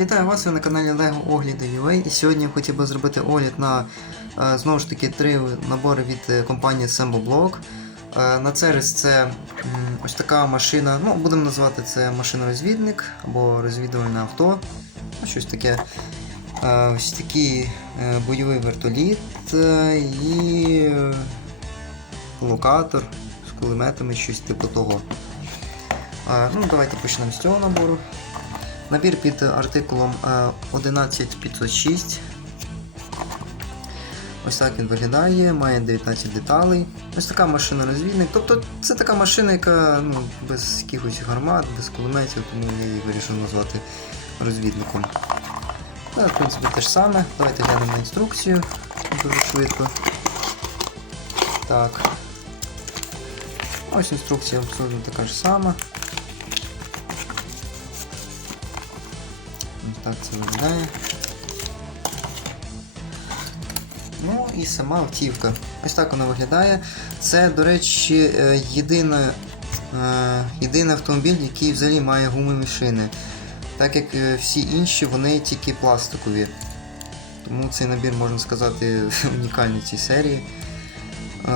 Вітаю вас, ви на каналі LEGO Огляди і сьогодні я хотів би зробити огляд на е, знову ж таки три набори від е, компанії Sembo Block. Е, На Церес це ось така машина, ну будемо називати це машина-розвідник або розвідувальне авто. Ну, щось таке. Ось такий бойовий вертоліт і локатор з кулеметами, щось типу того. Ну, Давайте почнемо з цього набору. Набір під артикулом е, 11506. Ось так він виглядає, має 19 деталей. Ось така машина розвідник. Тобто це така машина, яка ну, без якихось гармат, без кулеметів, тому я її вирішив назвати розвідником. Ну, в принципі, те ж саме. Давайте глянемо на інструкцію дуже швидко. Так. Ось інструкція абсолютно така ж сама. Так це виглядає. Ну і сама автівка. Ось так вона виглядає. Це, до речі, е, єдина, е, єдиний автомобіль, який взагалі має гумові шини. Так як е, всі інші, вони тільки пластикові. Тому цей набір, можна сказати, унікальний в цій серії.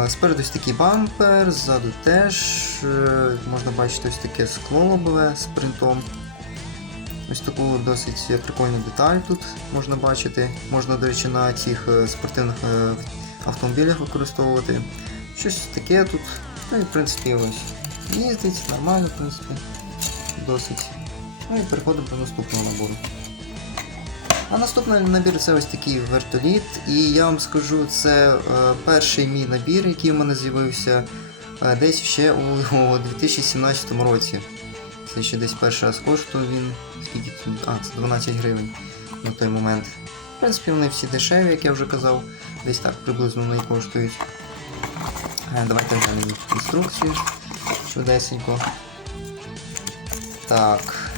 Спереду ось такий бампер, ззаду теж. Можна бачити ось таке скло з принтом. Ось таку досить прикольну деталь тут можна бачити. Можна, до речі, на цих е, спортивних е, автомобілях використовувати. Щось таке тут. Ну і в принципі ось їздить, нормально, в принципі, досить. Ну і переходимо до наступного набору. А наступний набір це ось такий вертоліт. І я вам скажу, це е, перший мій набір, який у мене з'явився десь ще у 2017 році. Це ще десь перший раз коштував він. Скільки тут? А, це 12 гривень на той момент. В принципі, вони всі дешеві, як я вже казав. Десь так приблизно вони коштують. Е, Давайте глянемо інструкцію. Швидесенько. Так.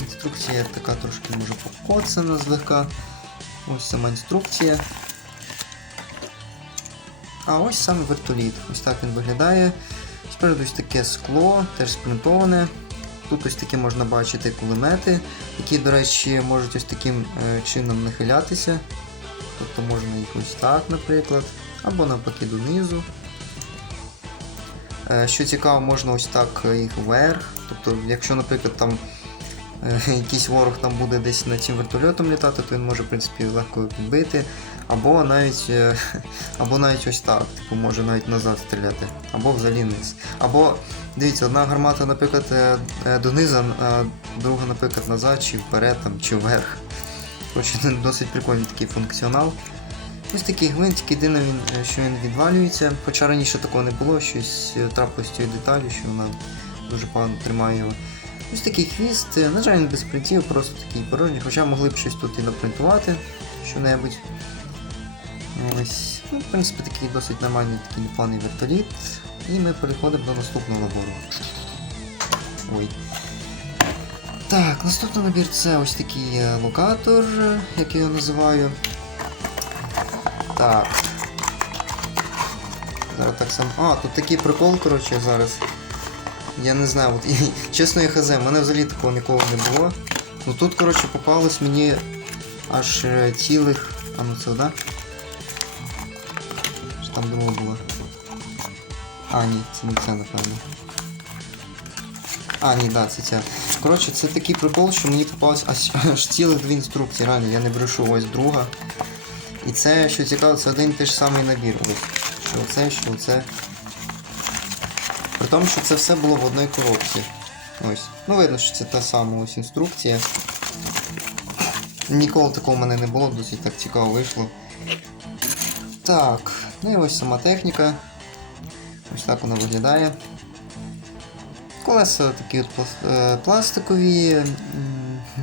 Інструкція така трошки може покоцана злегка. Ось сама інструкція. А ось саме вертоліт. Ось так він виглядає. Спереду ось таке скло, теж спринтоване. Тут ось такі можна бачити кулемети, які, до речі, можуть ось таким е, чином нахилятися. Тобто можна їх ось так, наприклад, або навпаки донизу. Е, що цікаво, можна ось так е, їх вверх. Тобто, якщо, наприклад, там якийсь ворог там буде десь над цим вертольотом літати, то він може в принципі легко підбити. Або навіть е, або навіть ось так, типу може навіть назад стріляти, або взагалі вниз. Або дивіться, одна гармата, наприклад, е, е, донизу, а друга, наприклад, назад, чи вперед, там, чи вверх. Коротше, досить прикольний такий функціонал. Ось такий гвинтик, єдине, він, що він відвалюється. Хоча раніше такого не було, щось трапилось цією деталю, що вона дуже погано тримає його. Ось такий хвіст, на жаль, він без принтів, просто такий порожній, хоча могли б щось тут і напринтувати, що-небудь. Ось, ну, в принципі, такий досить нормальний такий непоганий вертоліт. І ми переходимо до наступного набору. Ой. Так, наступний набір це ось такий е, локатор, як я його називаю. Так. Зараз так само. А, тут такий прикол, коротше, зараз. Я не знаю, от, і, чесно я хз, в мене взагалі такого ніколи не було. Ну тут, коротше, попалось мені аж е, цілих. А ну це, да? Що там друга була? А, ні, це не це, напевно. А, ні, да, це ця. Коротше, це такий прикол, що мені попалось аж, аж цілих дві інструкції, реально, я не брешу, ось друга. І це, що цікаво, це один і той ж самий набір. Ось. Що оце, що оце. При тому, що це все було в одній коробці. Ось. Ну видно, що це та сама ось інструкція. Ніколи такого в мене не було, досить так цікаво вийшло. Так, ну і ось сама техніка. Ось так вона виглядає. Колеса такі от е, пластикові,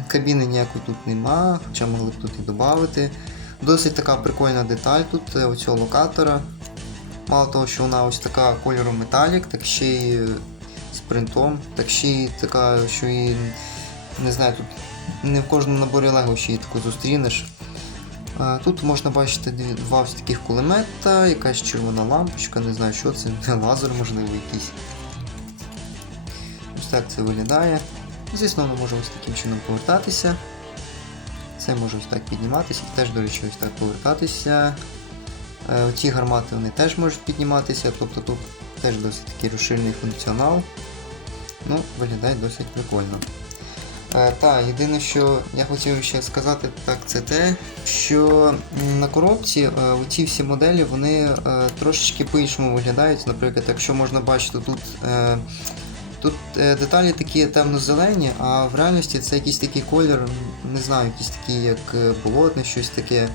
кабіни ніякої тут нема, хоча могли б тут і додати. Досить така прикольна деталь тут е, оцього локатора. Мало того, що вона ось така кольору металік, так ще й е, з принтом, так ще й така, що і не знаю, тут не в кожному наборі Лего ще й таку зустрінеш. Тут можна бачити два ось таких кулемета, якась червона лампочка, не знаю що це, лазер можливо якийсь. Ось так це виглядає. Звісно, воно може ось таким чином повертатися. Це може ось так підніматися, і теж, до речі, ось так повертатися. Е, Оці гармати вони теж можуть підніматися, тобто тут теж досить такий розширений функціонал. Ну, виглядає досить прикольно. Е, та, єдине, що я хотів ще сказати, так, це те, що на коробці е, оці всі моделі вони трошечки по-іншому виглядають. Наприклад, якщо можна бачити, тут, тут деталі такі темно-зелені, а в реальності це якийсь такий колір, не знаю, якийсь такий як болотний, щось таке.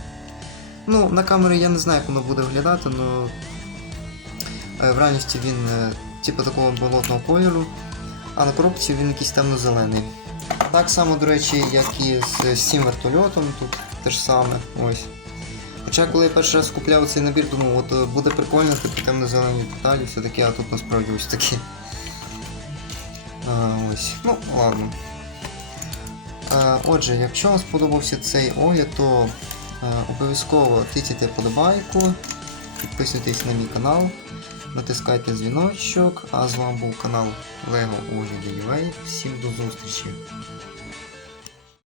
Ну, на камері я не знаю, як воно буде виглядати, але в реальності він е, типу такого болотного кольору, а на коробці він якийсь темно-зелений. Так само, до речі, як і з, цим вертольотом, тут те ж саме. Ось. Хоча коли я перший раз купляв цей набір, думав, от е, буде прикольно, типу темно-зелені деталі, все таке, а тут насправді ось такі. Ось. Ну, ладно. Е, Отже, якщо вам сподобався цей огляд, то обов'язково тисяйте подобайку, підписуйтесь на мій канал, натискайте дзвіночок, а з вами був канал LEGO UA. Всім до зустрічі!